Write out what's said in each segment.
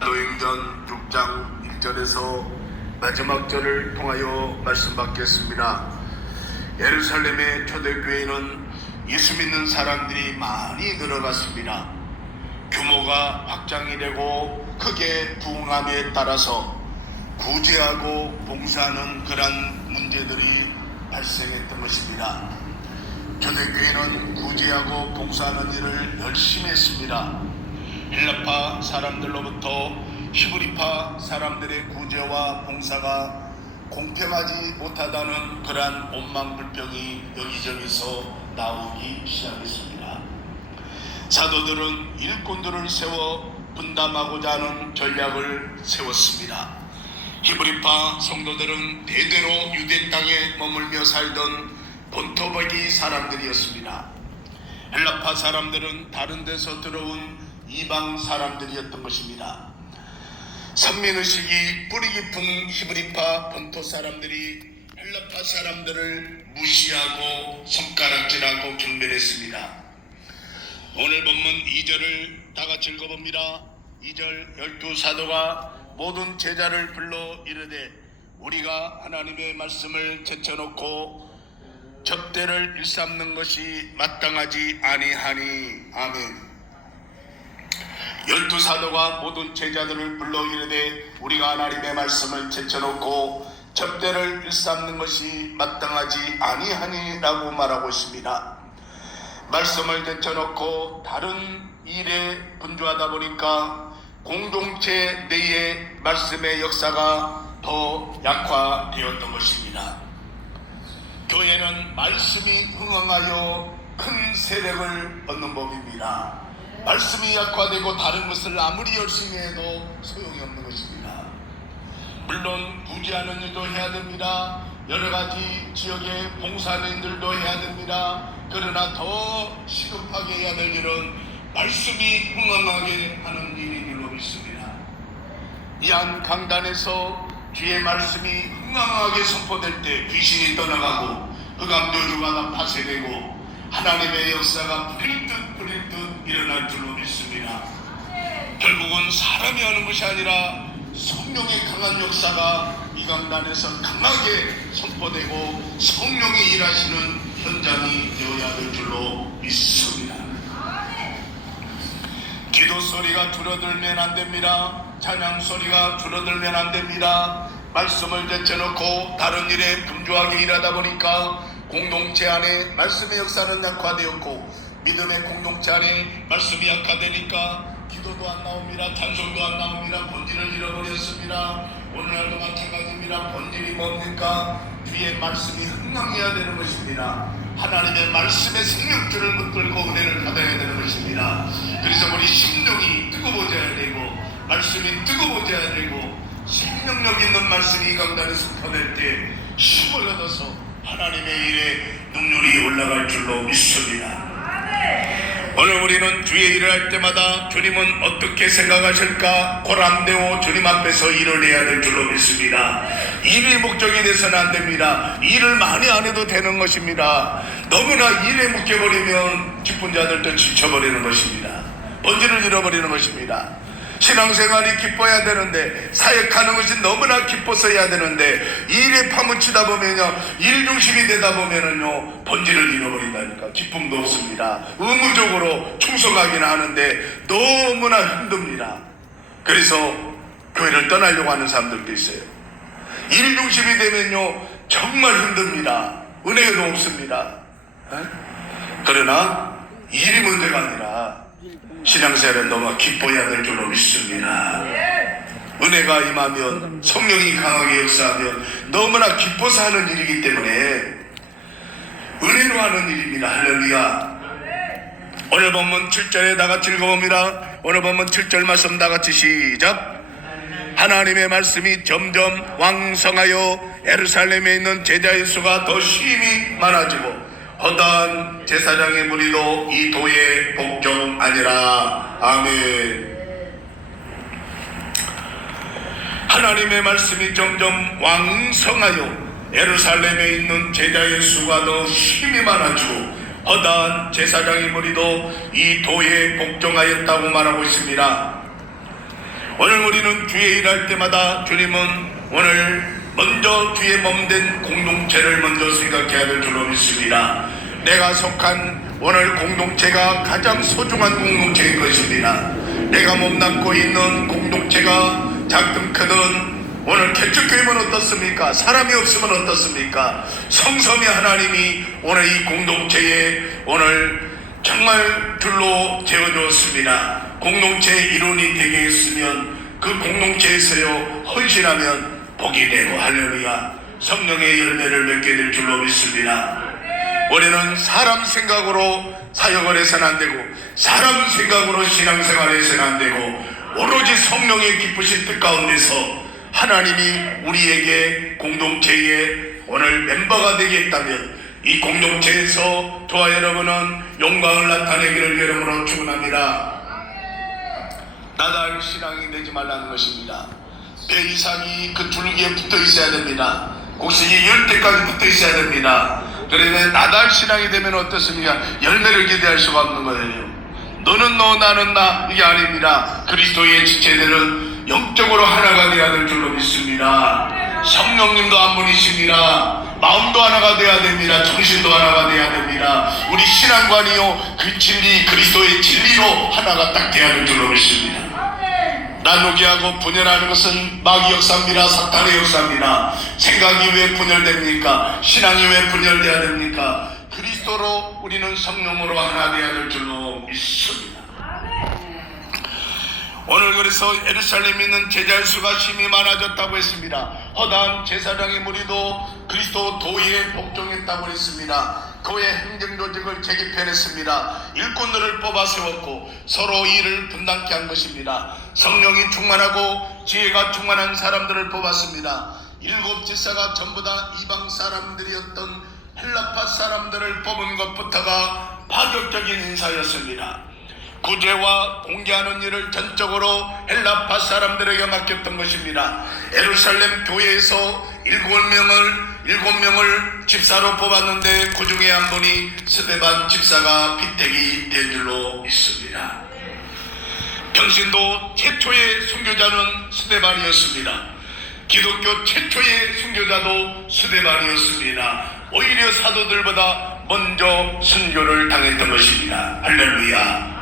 사도행전 6장 1절에서 마지막 절을 통하여 말씀 받겠습니다. 예루살렘의 초대교회는 예수 믿는 사람들이 많이 늘어갔습니다. 규모가 확장이 되고 크게 부흥함에 따라서 구제하고 봉사하는 그런 문제들이 발생했던 것입니다. 초대교회는 구제하고 봉사하는 일을 열심히 했습니다. 헬라파 사람들로부터 히브리파 사람들의 구제와 봉사가 공평하지 못하다는 그러한 원망불평이 여기저기서 나오기 시작했습니다. 사도들은 일꾼들을 세워 분담하고자 하는 전략을 세웠습니다. 히브리파 성도들은 대대로 유대 땅에 머물며 살던 본토베기 사람들이었습니다. 헬라파 사람들은 다른 데서 들어온 이방 사람들이었던 것입니다. 선민의식이 뿌리 깊은 히브리파 본토 사람들이 헬라파 사람들을 무시하고 손가락질하고 경멸했습니다. 오늘 본문 2절을 다 같이 읽어봅니다. 2절 12사도가 모든 제자를 불러 이르되 우리가 하나님의 말씀을 제쳐놓고 접대를 일삼는 것이 마땅하지 아니하니. 아멘. 12사도가 모든 제자들을 불러 이르되 우리가 하나님의 말씀을 제쳐놓고 접대를 일삼는 것이 마땅하지 아니하니라고 말하고 있습니다. 말씀을 제쳐놓고 다른 일에 분주하다 보니까 공동체 내의 말씀의 역사가 더 약화되었던 것입니다. 교회는 말씀이 흥황하여 큰 세력을 얻는 법입니다. 말씀이 약화되고 다른 것을 아무리 열심히 해도 소용이 없는 것입니다. 물론 구제하는 일도 해야 됩니다. 여러 가지 지역의 봉사하는 일들도 해야 됩니다. 그러나 더 시급하게 해야 될 일은 말씀이 흥황하게 하는 일인 줄로 믿습니다. 이 한 강단에서 주의 말씀이 흥황하게 선포될 때 귀신이 떠나가고 흑암조류가 다 파쇄되고 하나님의 역사가 뿌릴 듯 일어날 줄로 믿습니다. 결국은 사람이 하는 것이 아니라 성령의 강한 역사가 이 강단에서 강하게 선포되고 성령이 일하시는 현장이 되어야 될 줄로 믿습니다. 기도 소리가 줄어들면 안 됩니다. 찬양 소리가 줄어들면 안 됩니다. 말씀을 제쳐놓고 다른 일에 분주하게 일하다 보니까 공동체 안에 말씀의 역사는 약화되었고 믿음의 공동체 안에 말씀이 약화되니까 기도도 안 나옵니다. 찬송도 안 나옵니다. 본질을 잃어버렸습니다. 오늘날도 마찬가지입니다. 본질이 뭡니까? 주의 말씀이 흥황해야 되는 것입니다. 하나님의 말씀의 생명줄을 붙들고 은혜를 받아야 되는 것입니다. 그래서 우리 심령이 뜨거워져야 되고 말씀이 뜨거워져야 되고 생명력 있는 말씀이 강단에 선포될 때 힘을 얻어서 하나님의 일에 능률이 올라갈 줄로 믿습니다. 오늘 우리는 주의 일을 할 때마다 주님은 어떻게 생각하실까 고람되어 주님 앞에서 일을 해야 될 줄로 믿습니다. 일이 목적이 돼서는 안 됩니다. 일을 많이 안 해도 되는 것입니다. 너무나 일에 묶여버리면 기쁜 자들도 지쳐버리는 것입니다. 본질을 잃어버리는 것입니다. 신앙생활이 기뻐야 되는데 사역하는 것이 너무나 기뻐서 해야 되는데 일에 파묻히다 보면요 일 중심이 되다 보면은요 본질을 잃어버린다니까. 기쁨도 없습니다. 의무적으로 충성하기는 하는데 너무나 힘듭니다. 그래서 교회를 떠나려고 하는 사람들도 있어요. 일 중심이 되면요 정말 힘듭니다. 은혜도 없습니다. 그러나 일이 문제가 아니라 신앙생활은 너무 기뻐해야 될 줄로 믿습니다. 은혜가 임하면 성령이 강하게 역사하면 너무나 기뻐서 하는 일이기 때문에 은혜로 하는 일입니다. 할렐루야. 오늘 본문 7절에 다 같이 읽어봅니다. 오늘 본문 7절 말씀 다 같이 시작. 하나님의 말씀이 점점 왕성하여 예루살렘에 있는 제자의 수가 더 심히 많아지고 허다한 제사장의 무리도 이 도에 복종하니라. 아멘. 하나님의 말씀이 점점 왕성하여 예루살렘에 있는 제자의 수가 더 힘이 많아지고 허다한 제사장의 무리도 이 도에 복종하였다고 말하고 있습니다. 오늘 우리는 주의 일할 때마다 주님은 오늘 먼저 주의 몸된 공동체를 먼저 생각해야 될 줄로 믿습니다. 내가 속한 오늘 공동체가 가장 소중한 공동체일 것입니다. 내가 몸담고 있는 공동체가 작든 크든 오늘 개척교회면 어떻습니까? 사람이 없으면 어떻습니까? 성삼위 하나님이 오늘 이 공동체에 오늘 정말 둘로 재워주었습니다. 공동체의 일원이 되게 했으면 그 공동체에서요 헌신하면 복이 되고 할렐루야 성령의 열매를 맺게 될 줄로 믿습니다. 우리는 사람 생각으로 사역을 해서는 안 되고 사람 생각으로 신앙생활을 해서는 안 되고 오로지 성령의 기쁘신 뜻 가운데서 하나님이 우리에게 공동체에 오늘 멤버가 되겠다면 이 공동체에서 저와 여러분은 영광을 나타내기를 여러분으로 축원합니다. 나달 신앙이 되지 말라는 것입니다. 배 이상이 그 줄기에 붙어 있어야 됩니다. 곡식이 열 때까지 붙어 있어야 됩니다. 그러면 나달 신앙이 되면 어떻습니까? 열매를 기대할 수가 없는 거예요. 너는 너 나는 나 이게 아닙니다. 그리스도의 지체들은 영적으로 하나가 되어야 될 줄로 믿습니다. 성령님도 한 분이십니다. 마음도 하나가 되어야 됩니다. 정신도 하나가 되어야 됩니다. 우리 신앙관이요 그 진리 그리스도의 진리로 하나가 딱 되어야 될 줄로 믿습니다. 나누게 하고 분열하는 것은 마귀 역사입니다. 사탄의 역사입니다. 생각이 왜 분열됩니까? 신앙이 왜 분열돼야 됩니까? 그리스도로 우리는 성령으로 하나 되어야 될 줄로 믿습니다. 오늘 그래서 예루살렘에 있는 제자의 수가 심히 많아졌다고 했습니다. 허다한 제사장의 무리도 그리스도 도의에 복종했다고 했습니다. 교회 행정조직을 재개편했습니다. 일꾼들을 뽑아 세웠고 서로 일을 분담케 한 것입니다. 성령이 충만하고 지혜가 충만한 사람들을 뽑았습니다. 7 지사가 전부 다 이방 사람들이었던 헬라파 사람들을 뽑은 것부터가 파격적인 인사였습니다. 구제와 공개하는 일을 전적으로 헬라파 사람들에게 맡겼던 것입니다. 예루살렘 교회에서 7명을 집사로 뽑았는데 그 중에 한 분이 스데반 집사가 피택이 된 줄로 있습니다. 평신도 최초의 선교자는 스데반이었습니다. 기독교 최초의 선교자도 스데반이었습니다. 오히려 사도들보다 먼저 순교를 당했던 것입니다. 할렐루야.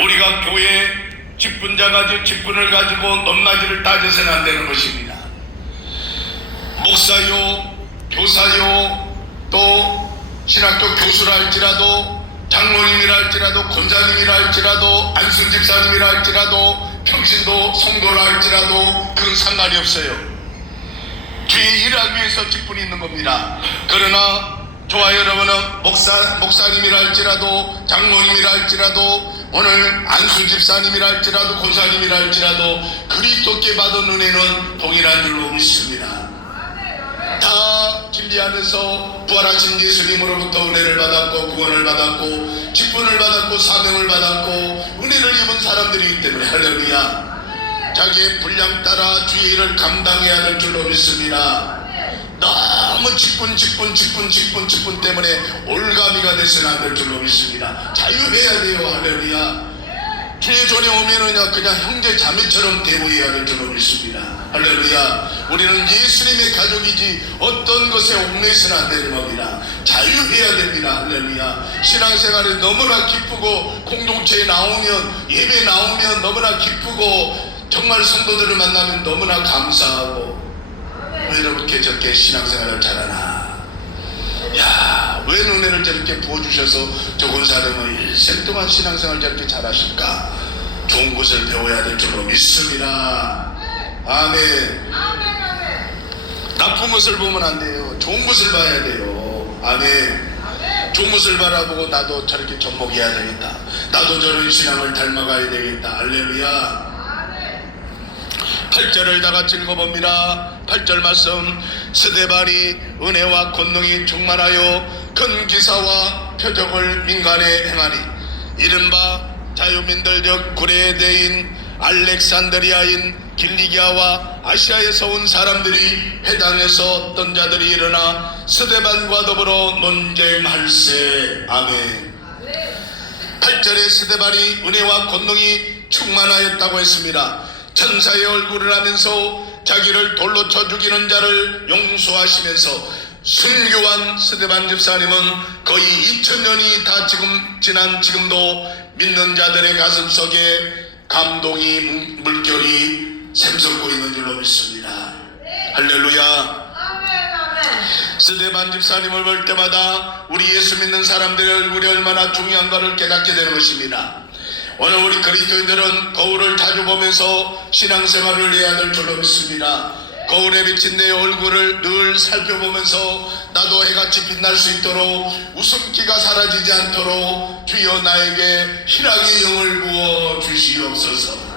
우리가 교회 직분을 가지고 높낮이를 따져서는 안 되는 것입니다. 목사요, 교사요, 또 신학교 교수라 할지라도 장로님이라 할지라도 권사님이라 할지라도 안순 집사님이라 할지라도 평신도 성도라 할지라도 그건 상관이 없어요. 주의 일하기 위해서 직분이 있는 겁니다. 그러나 저와 여러분은 목사님이라 할지라도 장로님이라 할지라도 오늘 안수 집사님이라 할지라도 권사님이라 할지라도 그리스도께 받은 은혜는 동일한 줄로 믿습니다. 다 진리 안에서 부활하신 예수님으로부터 은혜를 받았고 구원을 받았고 직분을 받았고 사명을 받았고 은혜를 입은 사람들이기 때문에 할렐루야. 자기의 분량 따라 주의 일을 감당해야 될 줄로 믿습니다. 너무 직분 때문에 올가미가 돼서는 안 될 줄로 믿습니다. 자유해야 돼요. 할렐루야. 주의 전에 오면은요 그냥 형제 자매처럼 대우해야 될 줄로 믿습니다. 할렐루야. 우리는 예수님의 가족이지 어떤 것에 옥매서는 안 되는 겁니다. 자유해야 됩니다. 할렐루야. 신앙생활이 너무나 기쁘고 공동체에 나오면 예배 나오면 너무나 기쁘고 정말 성도들을 만나면 너무나 감사하고 왜 이렇게 저렇게 신앙생활을 잘하나. 야, 왜 은혜를 저렇게 부어주셔서 저건 사람은 일생 동안 신앙생활 저렇게 잘하실까. 좋은 것을 배워야 될 줄로 믿습니다. 아멘. 나쁜 것을 보면 안 돼요. 좋은 것을 봐야 돼요. 아멘. 좋은 것을 바라보고 나도 저렇게 접목해야 되겠다. 나도 저런 신앙을 닮아가야 되겠다. 할렐루야. 8절을 다 같이 읽어봅니다. 8절 말씀. 스데반이 은혜와 권능이 충만하여 큰 기사와 표적을 민간에 행하니 이른바 자유민들 즉 구레네인 알렉산드리아인 길리기아와 아시아에서 온 사람들이 회당에서 어떤 자들이 일어나 스데반과 더불어 논쟁할세. 아멘. 8절에 스데반이 은혜와 권능이 충만하였다고 했습니다. 천사의 얼굴을 하면서 자기를 돌로 쳐 죽이는 자를 용서하시면서 순교한 스데반 집사님은 거의 2000년이 다 지난 지금도 믿는 자들의 가슴 속에 감동이 물결이 샘솟고 있는 줄로 믿습니다. 할렐루야. 스데반 집사님을 볼 때마다 우리 예수 믿는 사람들의 얼굴이 얼마나 중요한가를 깨닫게 되는 것입니다. 오늘 우리 그리스도인들은 거울을 자주 보면서 신앙생활을 해야 될 줄로 믿습니다. 거울에 비친 내 얼굴을 늘 살펴보면서 나도 해같이 빛날 수 있도록 웃음기가 사라지지 않도록 주여 나에게 희락의 영을 부어 주시옵소서.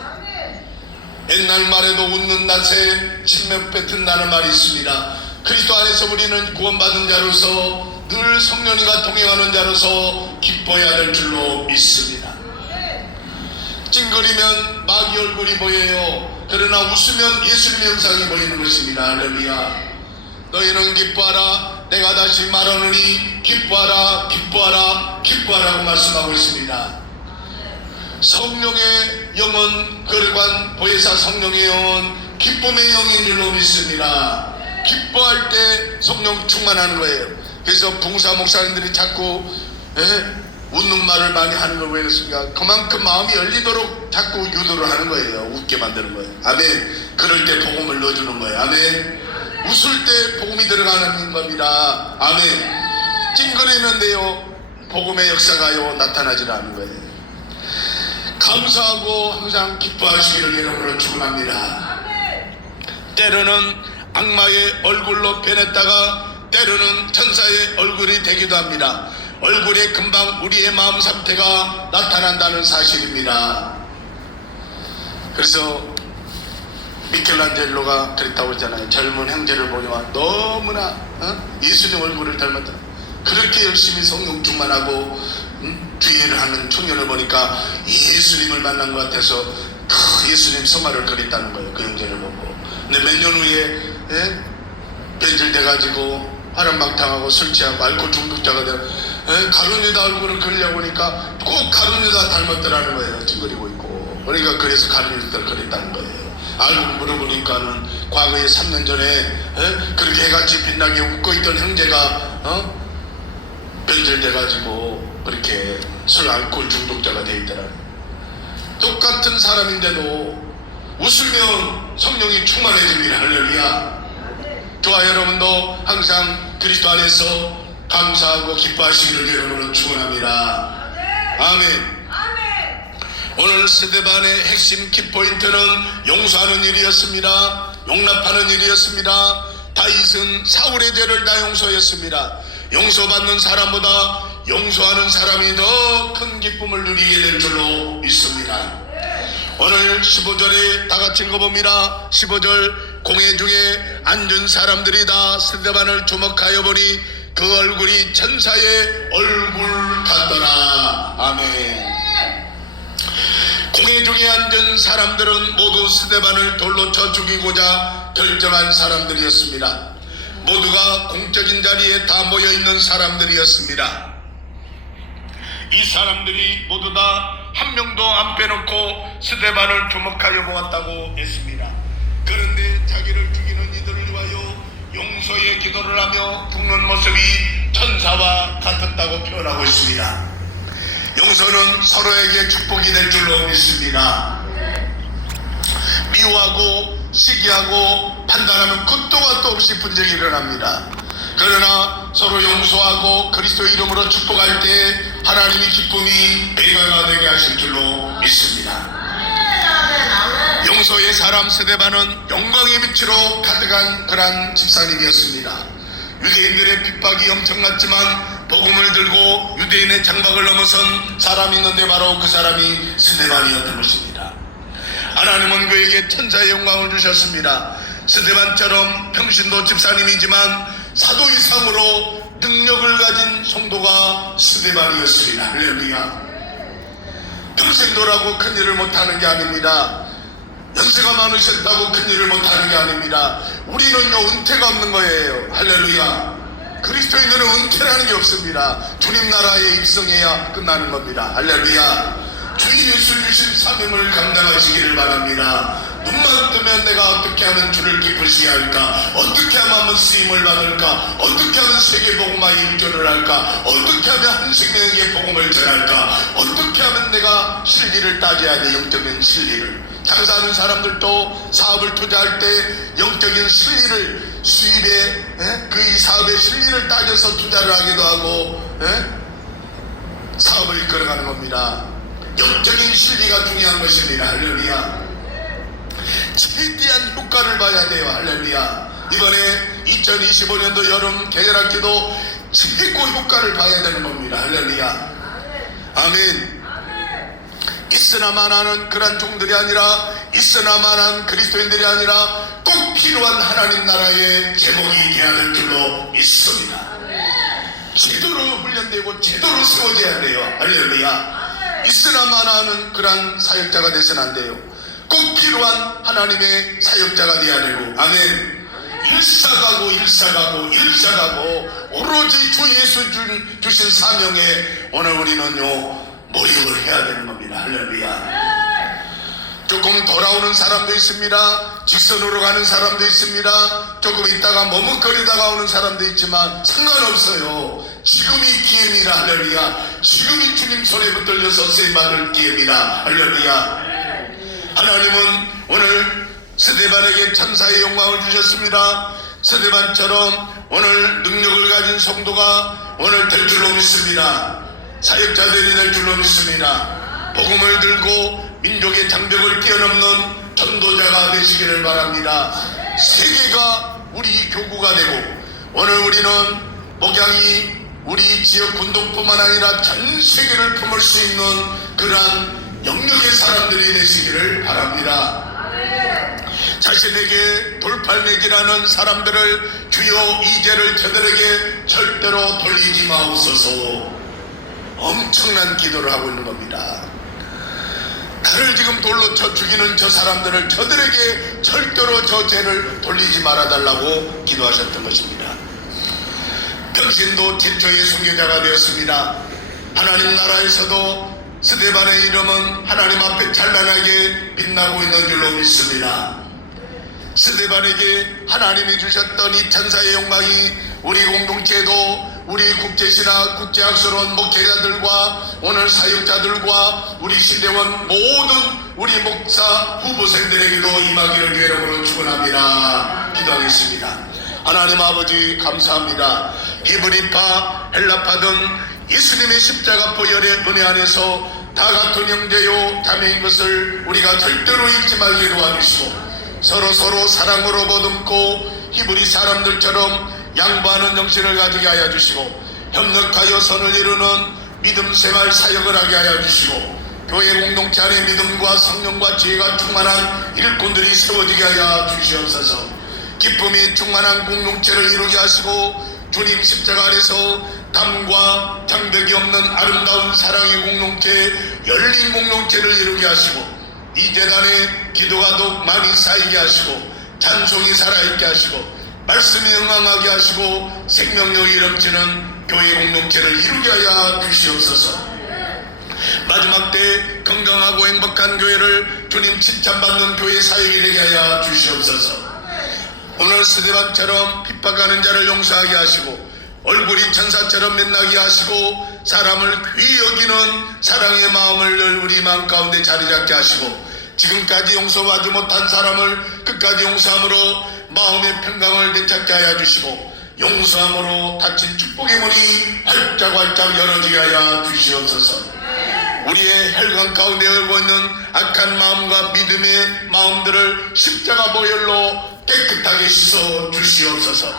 옛날 말에도 웃는 낯에 침맥 뱉은다는 말이 있습니다. 그리스도 안에서 우리는 구원받은 자로서 늘 성령님과 동행하는 자로서 기뻐해야 될 줄로 믿습니다. 찡그리면 마귀 얼굴이 보여요. 그러나 웃으면 예수님의 형상이 보이는 것입니다. 할렐루야. 너희는 기뻐하라. 내가 다시 말하노니 기뻐하라, 기뻐하라, 기뻐하라고 말씀하고 있습니다. 성령의 영은 거룩한 보혜사 성령의 영은 기쁨의 영인 줄로 믿습니다. 기뻐할 때 성령 충만하는 거예요. 그래서 봉사 목사님들이 자꾸 웃는 말을 많이 하는 걸 왜 그렇습니까? 그만큼 마음이 열리도록 자꾸 유도를 하는 거예요. 웃게 만드는 거예요. 아멘. 그럴 때 복음을 넣어주는 거예요. 아멘. 웃을 때 복음이 들어가는 겁니다. 아멘. 찡그리는데요 복음의 역사가요 나타나지 않는 거예요. 감사하고 항상 기뻐하시기를 여러분을 축원합니다. 때로는 악마의 얼굴로 변했다가 때로는 천사의 얼굴이 되기도 합니다. 얼굴에 금방 우리의 마음 상태가 나타난다는 사실입니다. 그래서 미켈란젤로가 그랬다고 했잖아요. 젊은 형제를 보니까 너무나 예수님 얼굴을 닮았다. 그렇게 열심히 성령 충만하고 주의를 하는 청년을 보니까 예수님을 만난 것 같아서 예수님 성화를 그렸다는 거예요. 그 형제를 보고. 근데 몇 년 후에 변질돼가지고 화랑방탕하고 술 취하고 알코올 중독자가 되고 가룟유다 얼굴을 그리려고 하니까 꼭 가룟유다 닮았더라는 거예요. 찡그리고 있고. 그러니까 그래서 가룟유다를 그렸다는 거예요. 알고 물어보니까는 과거에 3년 전에 그렇게 해같이 빛나게 웃고 있던 형제가 변질돼가지고 그렇게 술 알코올 중독자가 돼 있더라. 똑같은 사람인데도 웃으면 성령이 충만해집니다. 할렐루야. 저와 여러분도 항상 그리스도 안에서 감사하고 기뻐하시기를 여러분은 축원합니다. 아멘. 오늘 스데반의 핵심 키포인트는 용서하는 일이었습니다. 용납하는 일이었습니다. 다윗은 사울의 죄를 다 용서했습니다. 용서받는 사람보다 용서하는 사람이 더 큰 기쁨을 누리게 될 줄로 믿습니다. 오늘 15절에 다 같이 읽어봅니다. 15절 공회 중에 앉은 사람들이 다 스데반을 주목하여 보니 그 얼굴이 천사의 얼굴 같더라. 아멘. 공회 중에 앉은 사람들은 모두 스데반을 돌로 쳐 죽이고자 결정한 사람들이었습니다. 모두가 공적인 자리에 다 모여있는 사람들이었습니다. 이 사람들이 모두 다 한 명도 안 빼놓고 스데반을 주목하여 보았다고 했습니다. 그런데 자기를 죽이는 이들을 위하여 용서의 기도를 하며 죽는 모습이 천사와 같았다고 표현하고 있습니다. 용서는 서로에게 축복이 될 줄로 믿습니다. 미워하고 시기하고 판단하면 끝도 갓도 없이 분쟁이 일어납니다. 그러나 서로 용서하고 그리스도 이름으로 축복할 때 하나님의 기쁨이 배가가 되게 하실 줄로 믿습니다. 용서의 사람 스데반은 영광의 빛으로 가득한 그런 집사님이었습니다. 유대인들의 핍박이 엄청났지만 복음을 들고 유대인의 장박을 넘어선 사람이 있는데 바로 그 사람이 스데반이었던 것입니다. 하나님은 그에게 천사의 영광을 주셨습니다. 스데반처럼 평신도 집사님이지만 사도 이상으로 능력을 가진 성도가 스데반이었습니다. 할렐루야. 평생도라고 큰 일을 못하는 게 아닙니다. 연세가 많으셨다고 큰 일을 못하는 게 아닙니다. 우리는요 은퇴가 없는 거예요. 할렐루야. 그리스도인들은 은퇴라는 게 없습니다. 주님 나라에 입성해야 끝나는 겁니다. 할렐루야. 주 예수 주신 사명을 감당하시기를 바랍니다. 눈만 뜨면 내가 어떻게 하면 주를 기쁘시게 할까, 어떻게 하면 쓰임을 받을까, 어떻게 하면 세계복음화 일조를 할까, 어떻게 하면 한 생명에게 복음을 전할까, 어떻게 하면 내가 실리를 따져야 돼. 영적인 실리를. 장사하는 사람들도 사업을 투자할 때 영적인 실리를, 수입에 그 사업의 실리를 따져서 투자를 하기도 하고 사업을 이끌어가는 겁니다. 영적인 실리가 중요한 것입니다. 할렐루야. 최대한 효과를 봐야 돼요. 할렐루야. 이번에 2025년도 여름 계절학기도 최고 효과를 봐야 되는 겁니다. 할렐루야. 아멘. 있으나마나는 그런 종들이 아니라, 있으나마나는 그리스도인들이 아니라 꼭 필요한 하나님 나라의 제목이 되어야 될 줄로 믿습니다. 제대로 훈련되고 제대로 세워져야 돼요. 할렐루야. 있으나마나는 그런 사역자가 돼서는 안 돼요. 꼭 필요한 하나님의 사역자가 되어야 되고, 아멘. 일사가고 오로지 주 예수 주신 사명에 오늘 우리는요 몰입을 해야 되는 겁니다. 할렐루야. 조금 돌아오는 사람도 있습니다. 직선으로 가는 사람도 있습니다. 조금 있다가 머뭇거리다가 오는 사람도 있지만 상관없어요. 지금이 기회입니다. 할렐루야. 지금이 주님 손에 붙들려서 쓰임받을 기회입니다. 할렐루야. 하나님은 오늘 스데반에게 천사의 영광을 주셨습니다. 스데반처럼 오늘 능력을 가진 성도가 오늘 될 줄로 믿습니다. 사역자들이 될 줄로 믿습니다. 복음을 들고 민족의 장벽을 뛰어넘는 전도자가 되시기를 바랍니다. 세계가 우리 교구가 되고, 오늘 우리는 목양이 우리 지역 군동뿐만 아니라 전 세계를 품을 수 있는 그러한 영역의 사람들이 되시기를 바랍니다. 자신에게 돌팔매기라는 사람들을 주여 이제를 저들에게 절대로 돌리지 마옵소서. 엄청난 기도를 하고 있는 겁니다. 나를 지금 돌로 쳐 죽이는 저 사람들을 저들에게 절대로 저 죄를 돌리지 말아달라고 기도하셨던 것입니다. 평신도 최초의 선교자가 되었습니다. 하나님 나라에서도 스데반의 이름은 하나님 앞에 찬란하게 빛나고 있는 줄로 믿습니다. 스데반에게 하나님이 주셨던 이 천사의 영광이 우리 공동체도, 우리 국제신학 국제학술원 목회자들과 오늘 사역자들과 우리 시대원 모든 우리 목사 후보생들에게도 임하기를 주의 이름으로 축원합니다. 기도하겠습니다. 하나님 아버지 감사합니다. 히브리파 헬라파 등 예수님의 십자가 보혈의 은혜 안에서 다 같은 형제요 자매인 것을 우리가 절대로 잊지 말게 도와주시고, 서로 사랑으로 보듬고 히브리 사람들처럼 양보하는 정신을 가지게 하여 주시고, 협력하여 선을 이루는 믿음 생활 사역을 하게 하여 주시고, 교회 공동체 안에 믿음과 성령과 지혜가 충만한 일꾼들이 세워지게 하여 주시옵소서. 기쁨이 충만한 공동체를 이루게 하시고, 주님 십자가 안에서 담과 장벽이 없는 아름다운 사랑의 공동체, 열린 공동체를 이루게 하시고, 이 재단에 기도가 더욱 많이 쌓이게 하시고, 찬송이 살아있게 하시고, 말씀에 응항하게 하시고, 생명력이 넘치는 교회 공동체를 이루게 하여 주시옵소서. 마지막 때 건강하고 행복한 교회를 주님 칭찬받는 교회 사역이 되게 하여 주시옵소서. 오늘 스데반처럼 핍박하는 자를 용서하게 하시고, 얼굴이 천사처럼 빛나게 하시고, 사람을 귀히 여기는 사랑의 마음을 늘 우리 마음 가운데 자리 잡게 하시고, 지금까지 용서하지 못한 사람을 끝까지 용서함으로 마음의 평강을 되찾게 하여 주시고, 용서함으로 닫힌 축복의 문이 활짝활짝 열어지게 하여 주시옵소서. 우리의 혈관 가운데 열고 있는 악한 마음과 믿음의 마음들을 십자가 보혈로 깨끗하게 씻어 주시옵소서.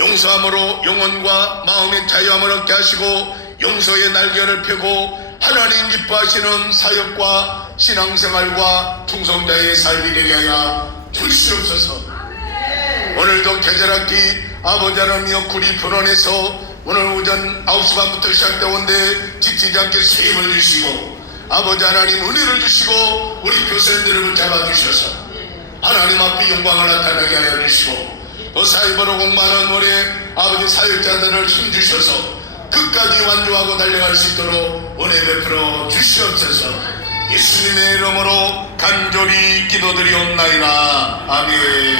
용서함으로 영혼과 마음의 자유함을 얻게 하시고, 용서의 날개를 펴고 하나님 기뻐하시는 사역과 신앙생활과 충성자의 삶이 되게 하여 주시옵소서. 오늘도 계절학기 아버지 하나님이여 구리 분원에서 오늘 오전 9시 반부터 시작되었는데 지치지 않게 수임을 주시고, 아버지 하나님 은혜를 주시고 우리 교사님들을 붙잡아 주셔서 하나님 앞에 영광을 나타나게 하여 주시고, 또 사이버로 공부하는 우리 아버지 사역자들을 힘주셔서 끝까지 완주하고 달려갈 수 있도록 은혜 베풀어 주시옵소서. 예수님의 이름으로 간절히 기도드리옵나이다. 아멘.